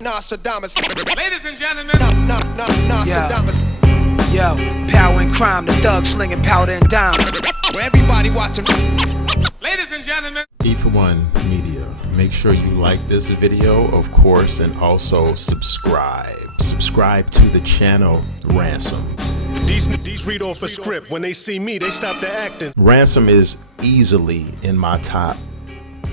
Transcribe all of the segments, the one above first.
Nostradamus. Ladies and gentlemen. Nostradamus. Yo, power and crime, the thugs slinging powder and dime. Where everybody watching. Ladies and gentlemen. E4One Media. Make sure you like this video, of course, and also subscribe. Subscribe to the channel Ransom. These read off a script. When they see me, they stop their acting. Ransom is easily in my top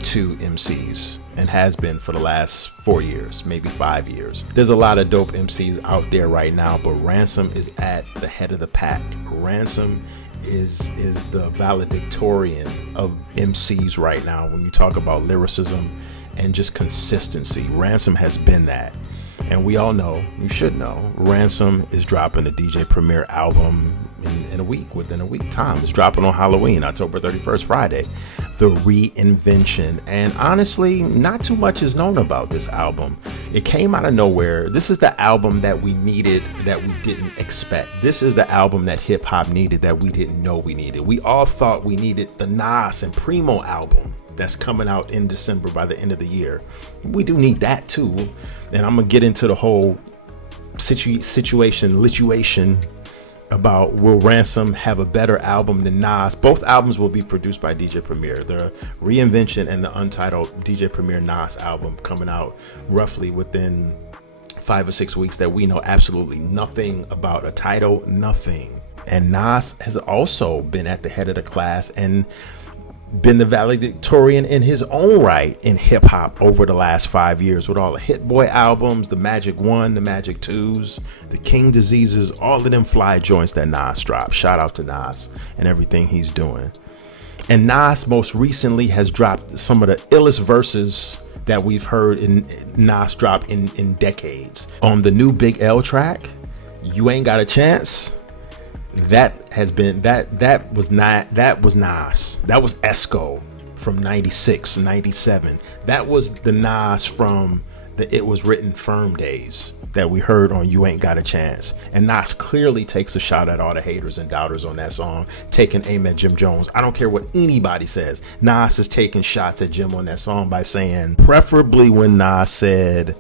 2 MCs and has been for the last 4 years, maybe 5 years. There's a lot of dope MCs out there right now, but Ransom is at the head of the pack. Ransom is the valedictorian of MCs right now when you talk about lyricism and just consistency. Ransom has been that. And we all know, you should know, Ransom is dropping a DJ Premier album in a week, within a week time. It's dropping on Halloween, October 31st, Friday. The Reinvention. And honestly, not too much is known about this album. It came out of nowhere. This is the album that we needed, that we didn't expect. This is the album that hip hop needed that we didn't know we needed. We all thought we needed the Nas and Primo album that's coming out in December by the end of the year. We do need that too. And I'm gonna get into the whole situation about will Ransom have a better album than Nas. Both albums will be produced by DJ Premier. The Reinvention and the untitled DJ Premier Nas album coming out roughly within 5 or 6 weeks that we know absolutely nothing about. A title, nothing. And Nas has also been at the head of the class and been the valedictorian in his own right in hip hop over the last 5 years with all the Hit Boy albums, the Magic 1, the Magic 2s, the King Diseases, all of them fly joints that Nas dropped. Shout out to Nas and everything he's doing. And Nas most recently has dropped some of the illest verses that we've heard in Nas drop in decades. On the new Big L track, You Ain't Got a Chance, that was Nas. That was Esco from 96, 97. That was the Nas from the It Was Written Firm days that we heard on You Ain't Got a Chance. And Nas clearly takes a shot at all the haters and doubters on that song, taking aim at Jim Jones. I don't care what anybody says. Nas is taking shots at Jim on that song by saying, preferably when Nas said,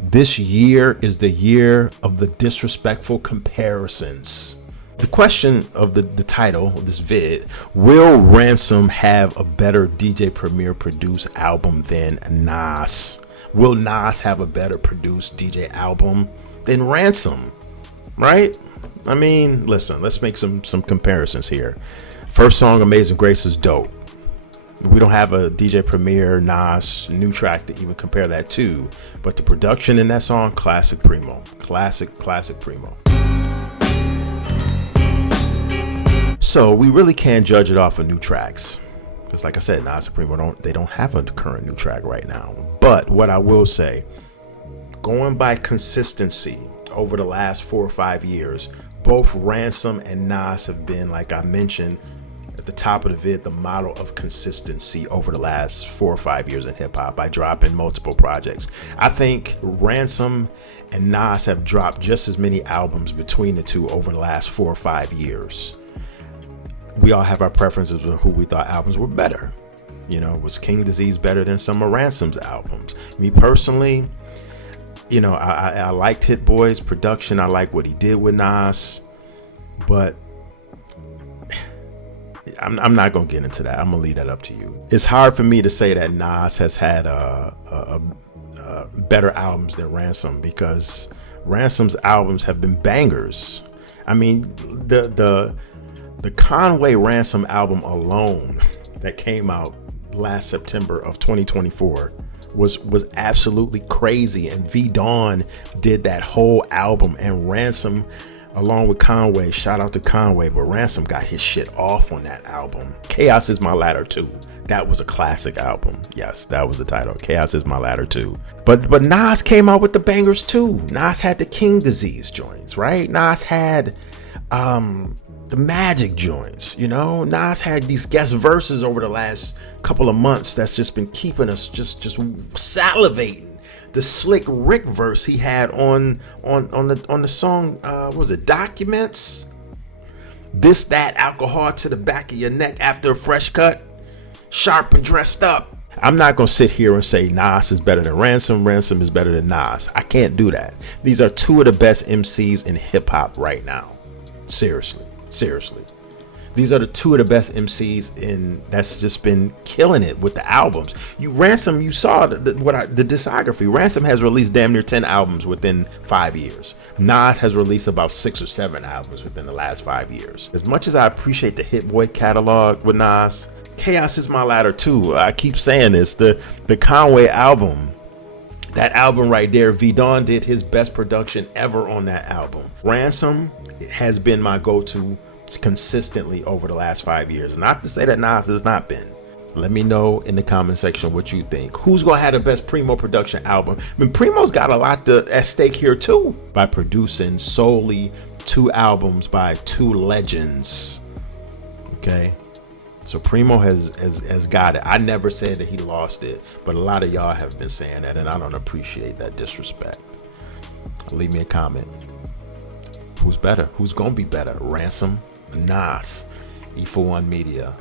"This year is the year of the disrespectful comparisons." The question of the title of this vid, will Ransom have a better DJ Premier produced album than Nas? Will Nas have a better produced DJ album than Ransom? Right? I mean, listen, let's make some comparisons here. First song, Amazing Grace, is dope. We don't have a DJ Premier Nas new track to even compare that to, but the production in that song, classic Primo. Classic Primo. So we really can't judge it off of new tracks, because like I said, Nas and Primo don't have a current new track right now. But what I will say, going by consistency over the last 4 or 5 years, both Ransom and Nas have been, like I mentioned at the top of the vid, the model of consistency over the last 4 or 5 years in hip hop by dropping multiple projects. I think Ransom and Nas have dropped just as many albums between the two over the last 4 or 5 years. We all have our preferences of who we thought albums were better. You know, was King Disease better than some of Ransom's albums? Me personally, you know, I liked Hit Boy's production. I like what he did with Nas, but I'm not gonna get into that. I'm gonna leave that up to you. It's hard for me to say that Nas has had better albums than Ransom, because Ransom's albums have been bangers. I mean, the Conway Ransom album alone that came out last September of 2024 was absolutely crazy. And V Dawn did that whole album, and Ransom along with Conway, shout out to Conway, but Ransom got his shit off on that album. Chaos Is My Ladder 2. That was a classic album. Yes, that was the title. Chaos Is My Ladder 2. But Nas came out with the bangers too. Nas had the King Disease joints, right? Nas had the Magic joints, you know. Nas had these guest verses over the last couple of months that's just been keeping us just salivating. The Slick Rick verse he had on the song, what was it, Documents? This, that, alcohol to the back of your neck after a fresh cut, sharp and dressed up. I'm not going to sit here and say Nas is better than Ransom. Ransom is better than Nas. I can't do that. These are two of the best MCs in hip hop right now. Seriously. Seriously. These are the two of the best MCs in that's just been killing it with the albums. Ransom, you saw the discography. Ransom has released damn near 10 albums within 5 years. Nas has released about 6 or 7 albums within the last 5 years. As much as I appreciate the Hit Boy catalog with Nas, Chaos is my ladder too. I keep saying this. The Conway album, that album right there, V-Don did his best production ever on that album. Ransom has been my go-to consistently over the last 5 years. Not to say that Nas has not been. Let me know in the comment section what you think. Who's gonna have the best Primo production album? I mean, Primo's got a lot at stake here too by producing solely 2 albums by 2 legends. Okay, so Primo has got it. I never said that he lost it, but a lot of y'all have been saying that, and I don't appreciate that disrespect. Leave me a comment. Who's better? Who's gonna be better? Ransom, Nas, E41 Media.